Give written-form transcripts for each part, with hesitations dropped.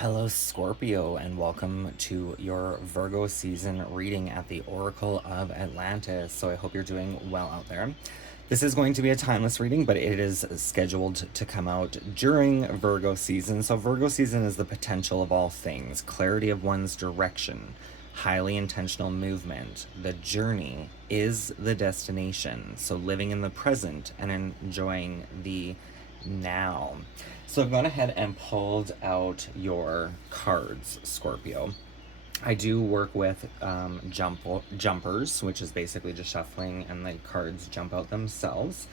Hello, Scorpio, and welcome to your Virgo season reading at the Oracle of Atlantis. So, I hope you're doing well out there. This is going to be a timeless reading, but it is scheduled to come out during Virgo season. So, Virgo season is the potential of all things, clarity of one's direction, highly intentional movement. The journey is the destination. So, living in the present and enjoying the now. So I've gone ahead and pulled out your cards, Scorpio. I do work with jumpers, which is basically just shuffling and the cards jump out themselves.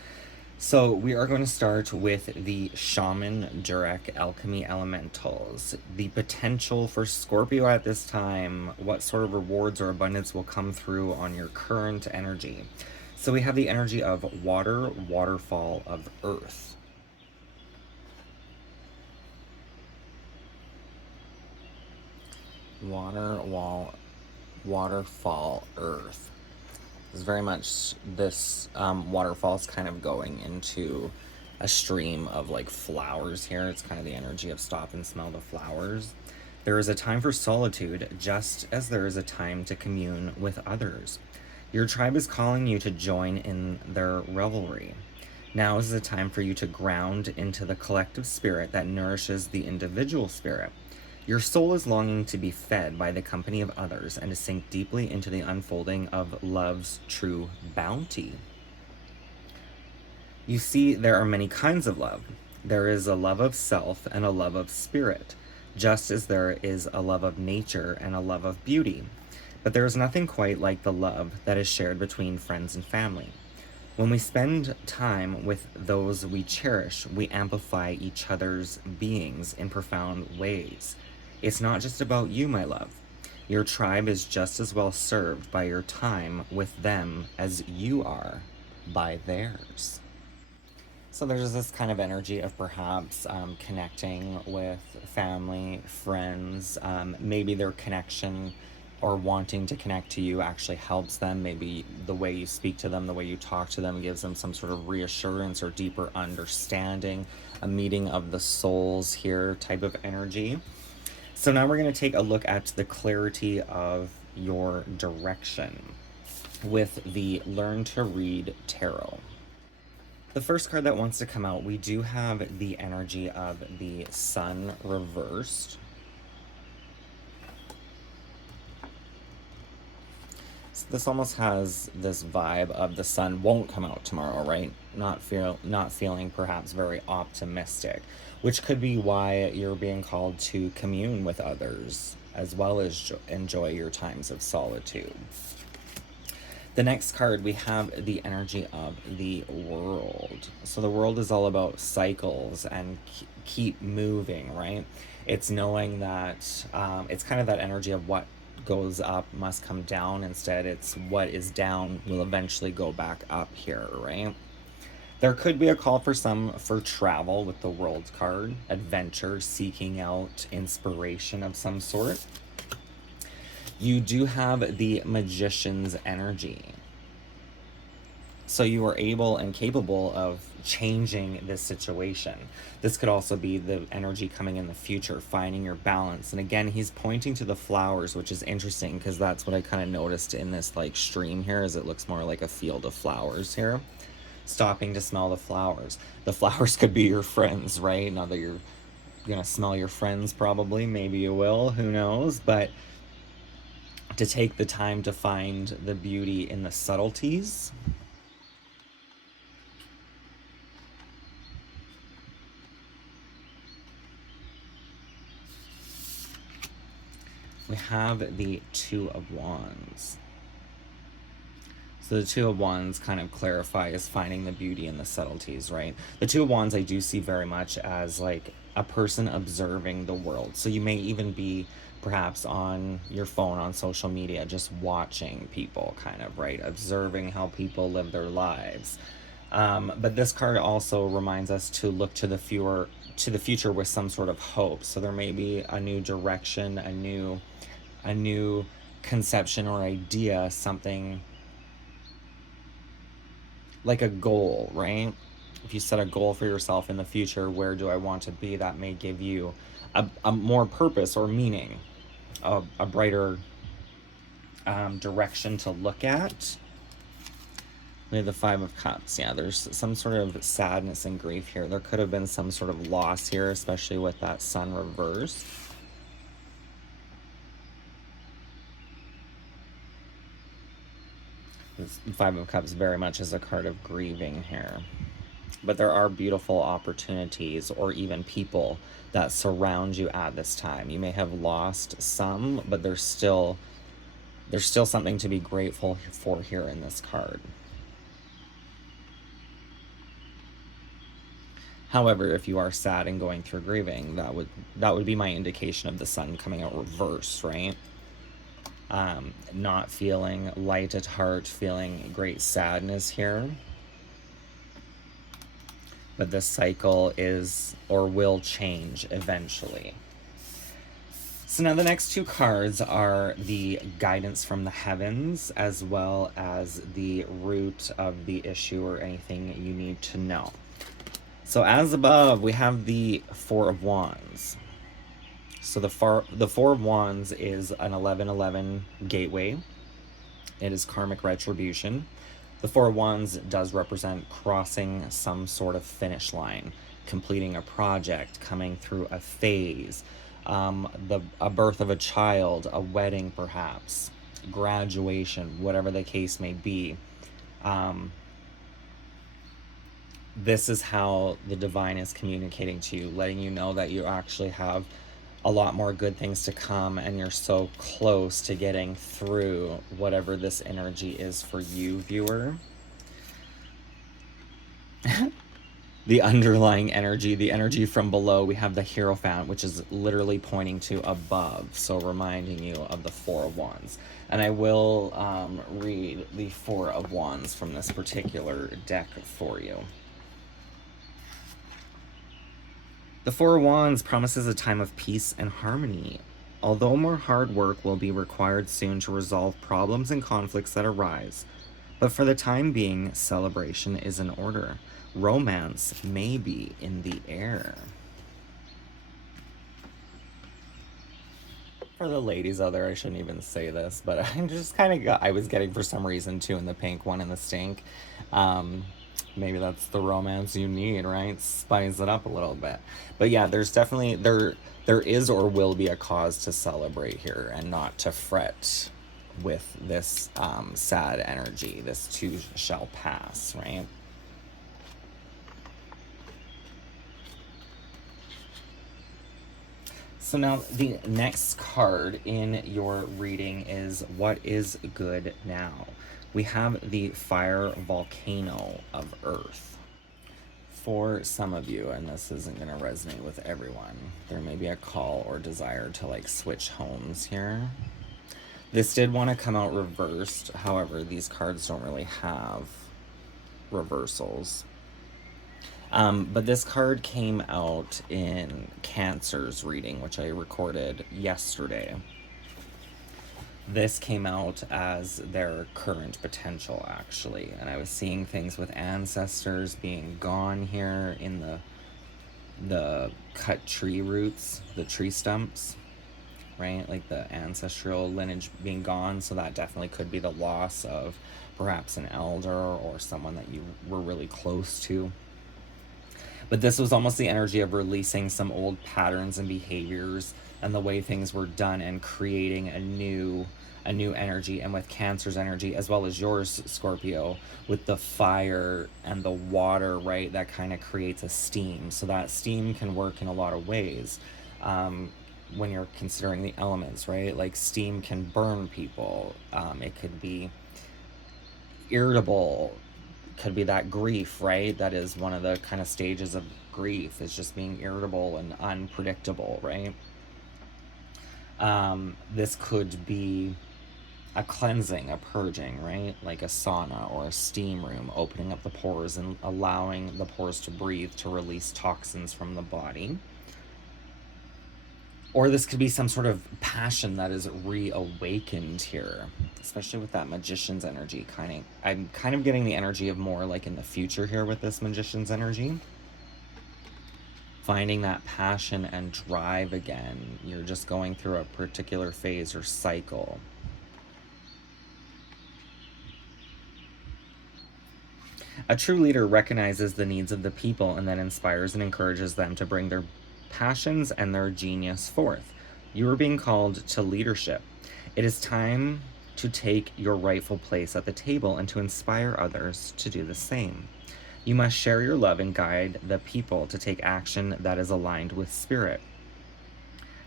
So we are going to start with the Shaman Durek Alchemy Elementals. The potential for Scorpio at this time, what sort of rewards or abundance will come through on your current energy. So we have the energy of water, waterfall of earth. Waterfall earth. It's very much this waterfall's kind of going into a stream of like flowers here. It's kind of the energy of stop and smell the flowers. There is a time for solitude, just as there is a time to commune with others. Your tribe is calling you to join in their revelry. Now is the time for you to ground into the collective spirit that nourishes the individual spirit. Your soul is longing to be fed by the company of others and to sink deeply into the unfolding of love's true bounty. You see, there are many kinds of love. There is a love of self and a love of spirit, just as there is a love of nature and a love of beauty. But there is nothing quite like the love that is shared between friends and family. When we spend time with those we cherish, we amplify each other's beings in profound ways. It's not just about you, my love. Your tribe is just as well served by your time with them as you are by theirs. So there's this kind of energy of perhaps connecting with family, friends. Maybe their connection or wanting to connect to you actually helps them. Maybe the way you speak to them, the way you talk to them gives them some sort of reassurance or deeper understanding. A meeting of the souls here type of energy. So now we're going to take a look at the clarity of your direction with the Learn to Read Tarot. The first card that wants to come out, we do have the energy of the Sun reversed. So this almost has this vibe of the sun won't come out tomorrow, right? Not feeling perhaps very optimistic, which could be why you're being called to commune with others as well as enjoy your times of solitude. The next card, we have the energy of the world. So the world is all about cycles and keep moving, right? It's knowing that it's kind of that energy of what goes up must come down. Instead, it's what is down will eventually go back up here, right? There could be a call for travel with the world card, adventure, seeking out inspiration of some sort. You do have the magician's energy. So you are able and capable of changing this situation. This could also be the energy coming in the future, finding your balance. And again, he's pointing to the flowers, which is interesting because that's what I kind of noticed in this like stream here, is it looks more like a field of flowers here. Stopping to smell the flowers. The flowers could be your friends, right? Not that you're gonna smell your friends, probably, maybe you will, who knows, but to take the time to find the beauty in the subtleties. We have the Two of Wands. So the Two of Wands kind of clarifies finding the beauty in the subtleties, right? The Two of Wands I do see very much as like a person observing the world. So you may even be perhaps on your phone, on social media, just watching people kind of, right? Observing how people live their lives. But this card also reminds us to look to the future with some sort of hope. So there may be a new direction, a new conception or idea, something like a goal, right? If you set a goal for yourself in the future, where do I want to be? That may give you a more purpose or meaning, a brighter direction to look at. We have the Five of Cups. Yeah, there's some sort of sadness and grief here. There could have been some sort of loss here, especially with that Sun reversed. This Five of Cups very much is a card of grieving here. But there are beautiful opportunities or even people that surround you at this time. You may have lost some, but there's still something to be grateful for here in this card. However, if you are sad and going through grieving, that would be my indication of the Sun coming out reverse, right? Not feeling light at heart, feeling great sadness here. But this cycle is or will change eventually. So now the next two cards are the guidance from the heavens, as well as the root of the issue or anything you need to know. So as above, we have the Four of Wands. So the Four of Wands is an 11-11 gateway. It is karmic retribution. The Four of Wands does represent crossing some sort of finish line, completing a project, coming through a phase, a birth of a child, a wedding perhaps, graduation, whatever the case may be. This is how the divine is communicating to you, letting you know that you actually have a lot more good things to come, and you're so close to getting through whatever this energy is for you, viewer. The underlying energy, the energy from below, we have the Hierophant, which is literally pointing to above, so reminding you of the Four of Wands. And I will read the Four of Wands from this particular deck for you. The Four of Wands promises a time of peace and harmony. Although more hard work will be required soon to resolve problems and conflicts that arise, but for the time being, celebration is in order. Romance may be in the air. For the ladies out there, I shouldn't even say this, but I just kind of I was getting for some reason two in the pink, one in the stink. Maybe that's the romance you need, right? Spice it up a little bit. But yeah, there's definitely, there is or will be a cause to celebrate here and not to fret with this sad energy. This too shall pass, right? So now the next card in your reading is What is Good Now? We have the Fire Volcano of Earth. For some of you, and this isn't going to resonate with everyone, there may be a call or desire to like switch homes here. This did want to come out reversed, however, these cards don't really have reversals. But this card came out in Cancer's reading, which I recorded yesterday. This came out as their current potential, actually. And I was seeing things with ancestors being gone here in the cut tree roots, the tree stumps, right? Like the ancestral lineage being gone. So that definitely could be the loss of perhaps an elder or someone that you were really close to. But this was almost the energy of releasing some old patterns and behaviors and the way things were done and creating a new energy. And with Cancer's energy, as well as yours, Scorpio, with the fire and the water, right, that kind of creates a steam. So that steam can work in a lot of ways when you're considering the elements, right? Like steam can burn people. It could be irritable, could be that grief, right? That is one of the kind of stages of grief, is just being irritable and unpredictable, right? This could be a cleansing, a purging, right? Like a sauna or a steam room, opening up the pores and allowing the pores to breathe to release toxins from the body. Or this could be some sort of passion that is reawakened here, especially with that Magician's energy. I'm kind of getting the energy of more like in the future here with this Magician's energy. finding that passion and drive again. You're just going through a particular phase or cycle. A true leader recognizes the needs of the people and then inspires and encourages them to bring their passions and their genius forth. You are being called to leadership. It is time to take your rightful place at the table and to inspire others to do the same. You must share your love and guide the people to take action that is aligned with spirit.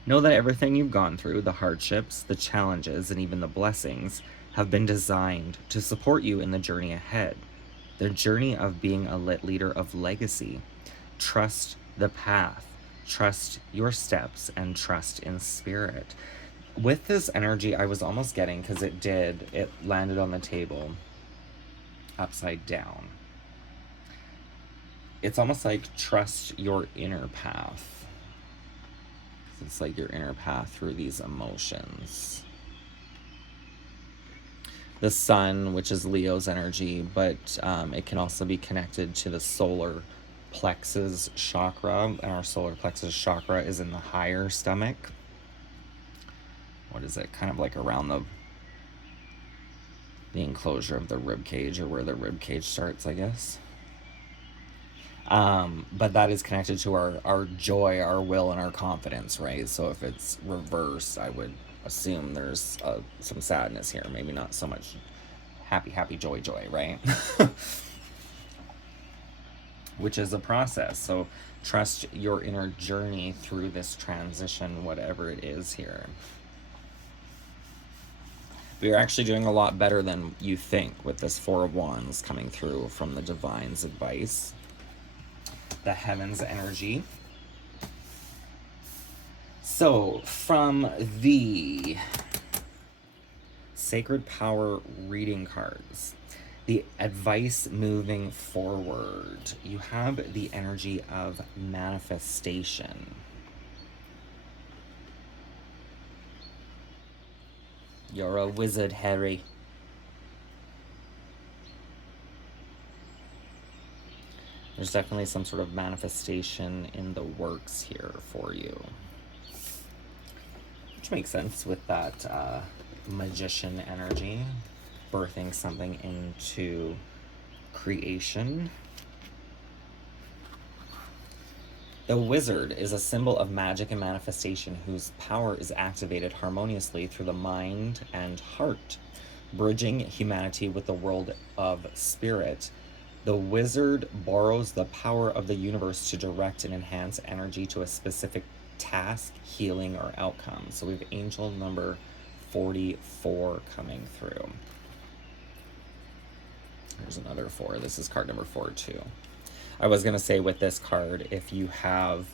Know that everything you've gone through, the hardships, the challenges, and even the blessings, have been designed to support you in the journey ahead. The journey of being a lit leader of legacy. Trust the path, trust your steps, and trust in spirit. With this energy, I was almost getting, because it landed on the table upside down. It's almost like trust your inner path. It's like your inner path through these emotions. The sun, which is Leo's energy, but it can also be connected to the solar plexus chakra, and our solar plexus chakra is in the higher stomach. What is it? Kind of like around the enclosure of the rib cage, or where the rib cage starts, I guess. But that is connected to our joy, our will, and our confidence, right? So if it's reversed, I would assume there's some sadness here. Maybe not so much happy, joy, right? Which is a process. So trust your inner journey through this transition, whatever it is here. We are actually doing a lot better than you think with this Four of Wands coming through from the Divine's advice. The Heavens energy. So from the Sacred Power reading cards, the advice moving forward, you have the energy of manifestation. You're a wizard, Harry. There's definitely some sort of manifestation in the works here for you. Which makes sense with that magician energy, birthing something into creation. The wizard is a symbol of magic and manifestation whose power is activated harmoniously through the mind and heart, bridging humanity with the world of spirit. The wizard borrows the power of the universe to direct and enhance energy to a specific task, healing, or outcome. So we have angel number 44 coming through. There's another 4. This is card number 4 too. I was going to say with this card, if you have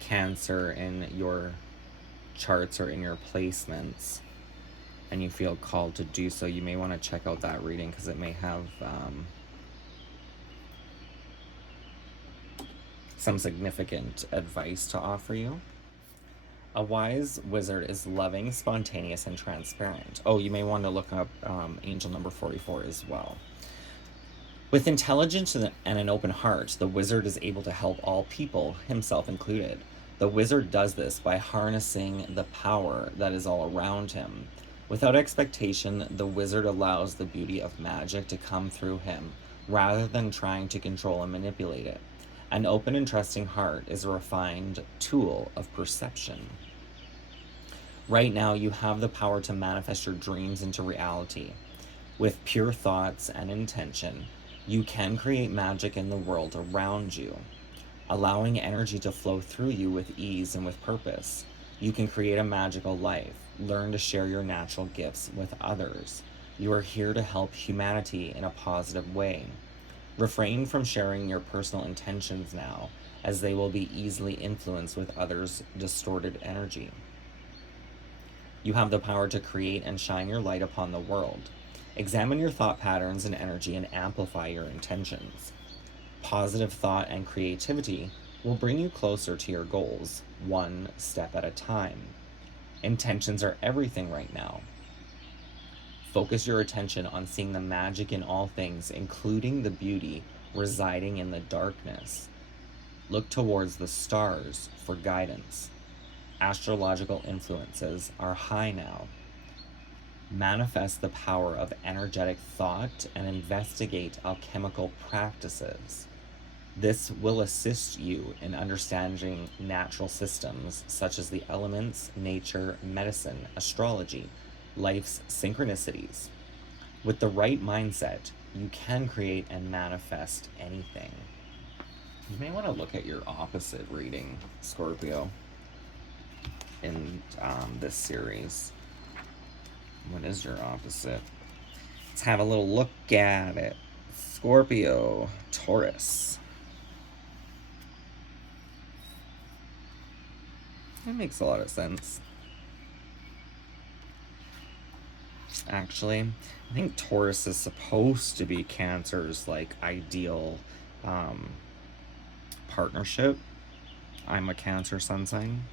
Cancer in your charts or in your placements, and you feel called to do so, you may want to check out that reading, because it may have some significant advice to offer you. A wise wizard is loving, spontaneous, and transparent. Oh, you may want to look up angel number 44 as well. With intelligence and an open heart, the wizard is able to help all people, himself included. The wizard does this by harnessing the power that is all around him. Without expectation, the wizard allows the beauty of magic to come through him, rather than trying to control and manipulate it. An open and trusting heart is a refined tool of perception. Right now, you have the power to manifest your dreams into reality. With pure thoughts and intention, you can create magic in the world around you, allowing energy to flow through you with ease and with purpose. You can create a magical life. Learn to share your natural gifts with others. You are here to help humanity in a positive way. Refrain from sharing your personal intentions now, as they will be easily influenced with others' distorted energy. You have the power to create and shine your light upon the world. Examine your thought patterns and energy and amplify your intentions. Positive thought and creativity will bring you closer to your goals, one step at a time. Intentions are everything right now. Focus your attention on seeing the magic in all things, including the beauty residing in the darkness. Look towards the stars for guidance. Astrological influences are high now. Manifest the power of energetic thought and investigate alchemical practices. This will assist you in understanding natural systems such as the elements, nature, medicine, astrology, life's synchronicities. With the right mindset, you can create and manifest anything. You may want to look at your opposite reading, Scorpio, in this series. What is your opposite? Let's have a little look at it. Scorpio, Taurus. That makes a lot of sense. Actually, I think Taurus is supposed to be Cancer's like ideal partnership. I'm a Cancer sun sign.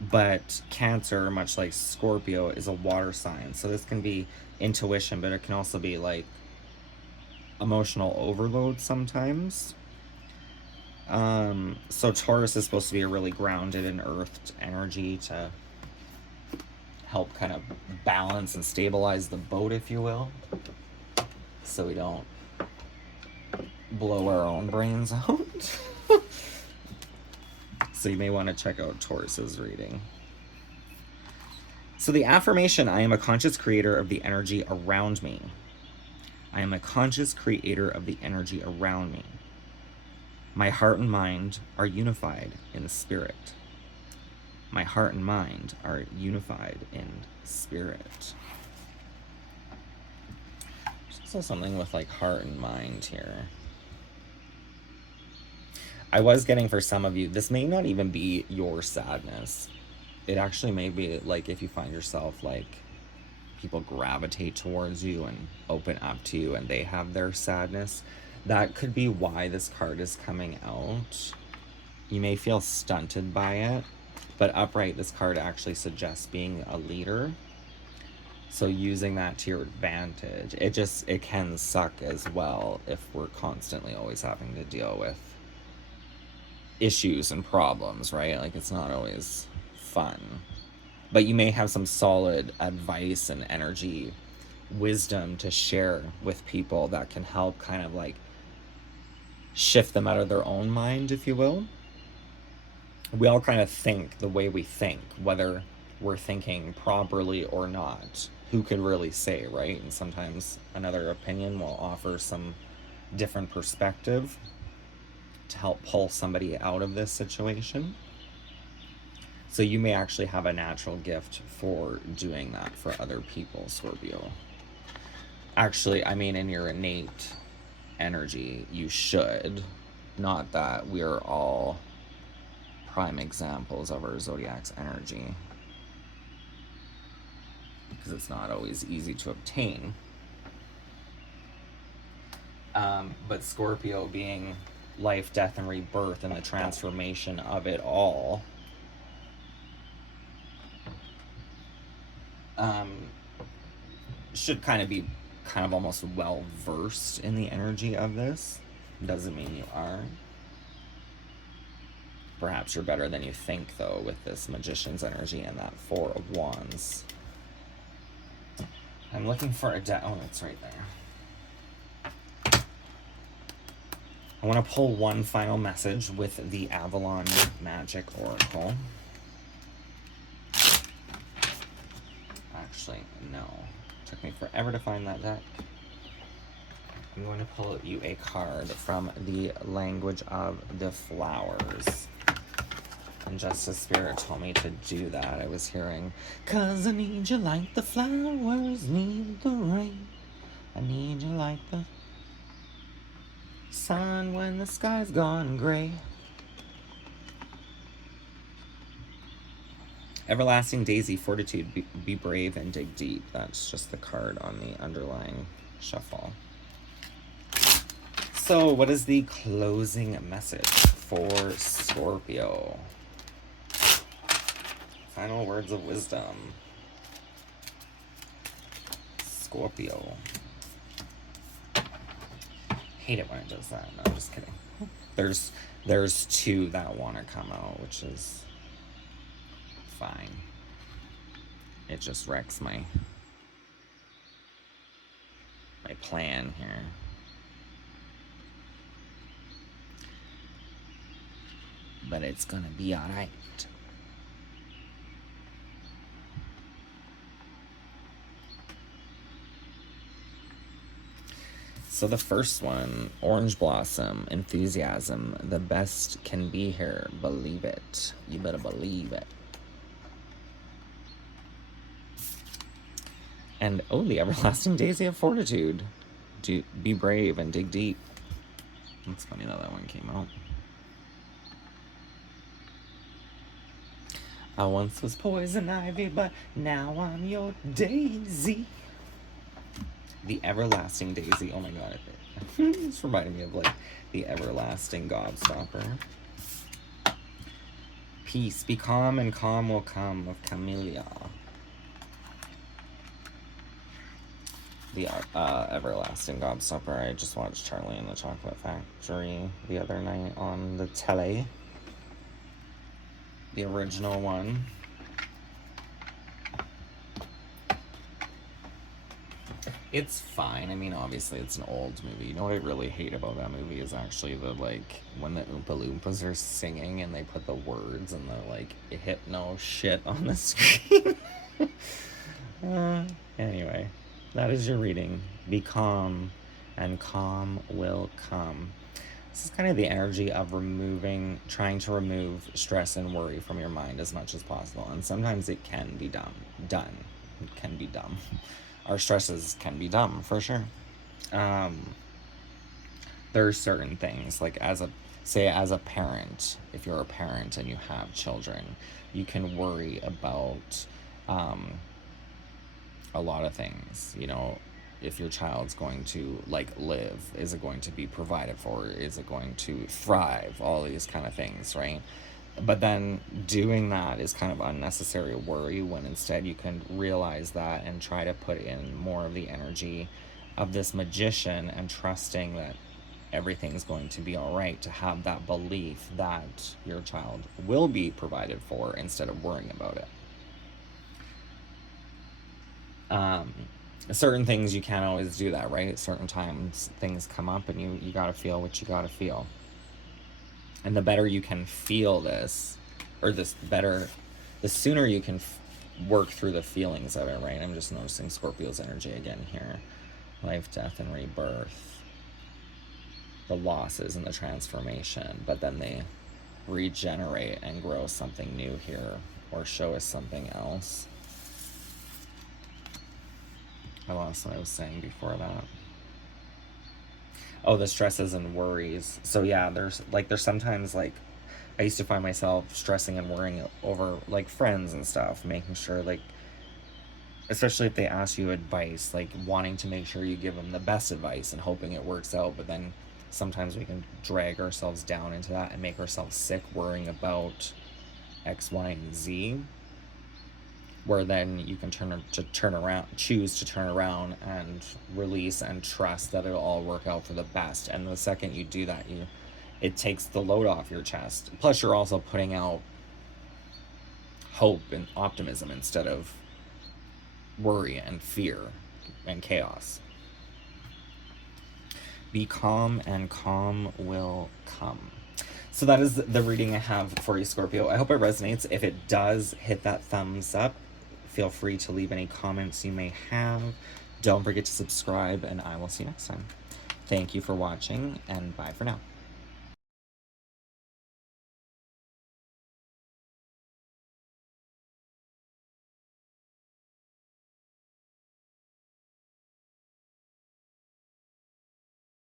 But Cancer, much like Scorpio, is a water sign. So this can be intuition, but it can also be like emotional overload sometimes. So Taurus is supposed to be a really grounded and earthed energy to help kind of balance and stabilize the boat, if you will, so we don't blow our own brains out. So you may want to check out Taurus's reading. So the affirmation, I am a conscious creator of the energy around me. I am a conscious creator of the energy around me. My heart and mind are unified in spirit. My heart and mind are unified in spirit. There's also something with like heart and mind here. I was getting for some of you, this may not even be your sadness. It actually may be like if you find yourself like people gravitate towards you and open up to you and they have their sadness. That could be why this card is coming out. You may feel stunted by it, but upright, this card actually suggests being a leader. So using that to your advantage. It can suck as well if we're constantly always having to deal with issues and problems, right? Like it's not always fun. But you may have some solid advice and energy, wisdom to share with people that can help kind of like shift them out of their own mind, if you will. We all kind of think the way we think, whether we're thinking properly or not. Who could really say, right? And sometimes another opinion will offer some different perspective to help pull somebody out of this situation. So you may actually have a natural gift for doing that for other people, Scorpio. Actually, I mean, in your innate energy, you should. Not that we are all prime examples of our zodiac's energy, because it's not always easy to obtain. But Scorpio being life, death, and rebirth and the transformation of it all, should kind of be almost well versed in the energy of this. Doesn't mean you are. Perhaps you're better than you think, though, with this Magician's energy and that Four of Wands. I'm looking for a deck. Oh, it's right there. I want to pull one final message with the Avalon Magic Oracle. Actually, no. It took me forever to find that deck. I'm going to pull you a card from the Language of the Flowers. And Justice Spirit told me to do that. I was hearing, 'cause I need you like the flowers need the rain. I need you like the sun when the sky's gone gray. Everlasting Daisy, Fortitude, be brave and dig deep. That's just the card on the underlying shuffle. So what is the closing message for Scorpio? Final words of wisdom. Scorpio. Hate it when it does that. No, I'm just kidding. There's two that want to come out, which is fine. It just wrecks my plan here. But it's gonna be alright. So the first one, Orange Blossom, Enthusiasm, the best can be here. Believe it. You better believe it. And, oh, the Everlasting Daisy of Fortitude. Be brave and dig deep. It's funny that one came out. I once was poison ivy, but now I'm your daisy. The Everlasting Daisy. Oh my god. It's reminding me of like the Everlasting Gobstopper. Peace. Be calm and calm will come of Camellia. The Everlasting Gobstopper. I just watched Charlie and the Chocolate Factory the other night on the tele. The original one. It's fine. I mean, obviously it's an old movie. You know what I really hate about that movie is actually the, like, when the Oompa Loompas are singing and they put the words and the, like, hypno shit on the screen. Anyway, that is your reading. Be calm, and calm will come. This is kind of the energy of trying to remove stress and worry from your mind as much as possible. And sometimes it can be done. It can be dumb. Our stresses can be dumb, for sure. There are certain things, like as a parent, if you're a parent and you have children, you can worry about a lot of things. You know, if your child's going to, like, live, is it going to be provided for, is it going to thrive, all these kind of things, right? But then doing that is kind of unnecessary worry, when instead you can realize that and try to put in more of the energy of this magician and trusting that everything's going to be all right, to have that belief that your child will be provided for instead of worrying about it. Certain things you can't always do that, right? Certain times things come up and you gotta feel what you gotta feel. And the better you can feel this, or the sooner you can work through the feelings of it, right? I'm just noticing Scorpio's energy again here. Life, death, and rebirth. The losses and the transformation, but then they regenerate and grow something new here, or show us something else. I lost what I was saying before that. Oh, the stresses and worries. So yeah, there's sometimes, like, I used to find myself stressing and worrying over, like, friends and stuff, making sure, like, especially if they ask you advice, like, wanting to make sure you give them the best advice and hoping it works out. But then sometimes we can drag ourselves down into that and make ourselves sick worrying about X, Y, and Z, where then you can choose to turn around and release and trust that it'll all work out for the best. And the second you do that, it takes the load off your chest. Plus, you're also putting out hope and optimism instead of worry and fear and chaos. Be calm, and calm will come. So that is the reading I have for you, Scorpio. I hope it resonates. If it does, hit that thumbs up. Feel free to leave any comments you may have. Don't forget to subscribe, and I will see you next time. Thank you for watching, and bye for now.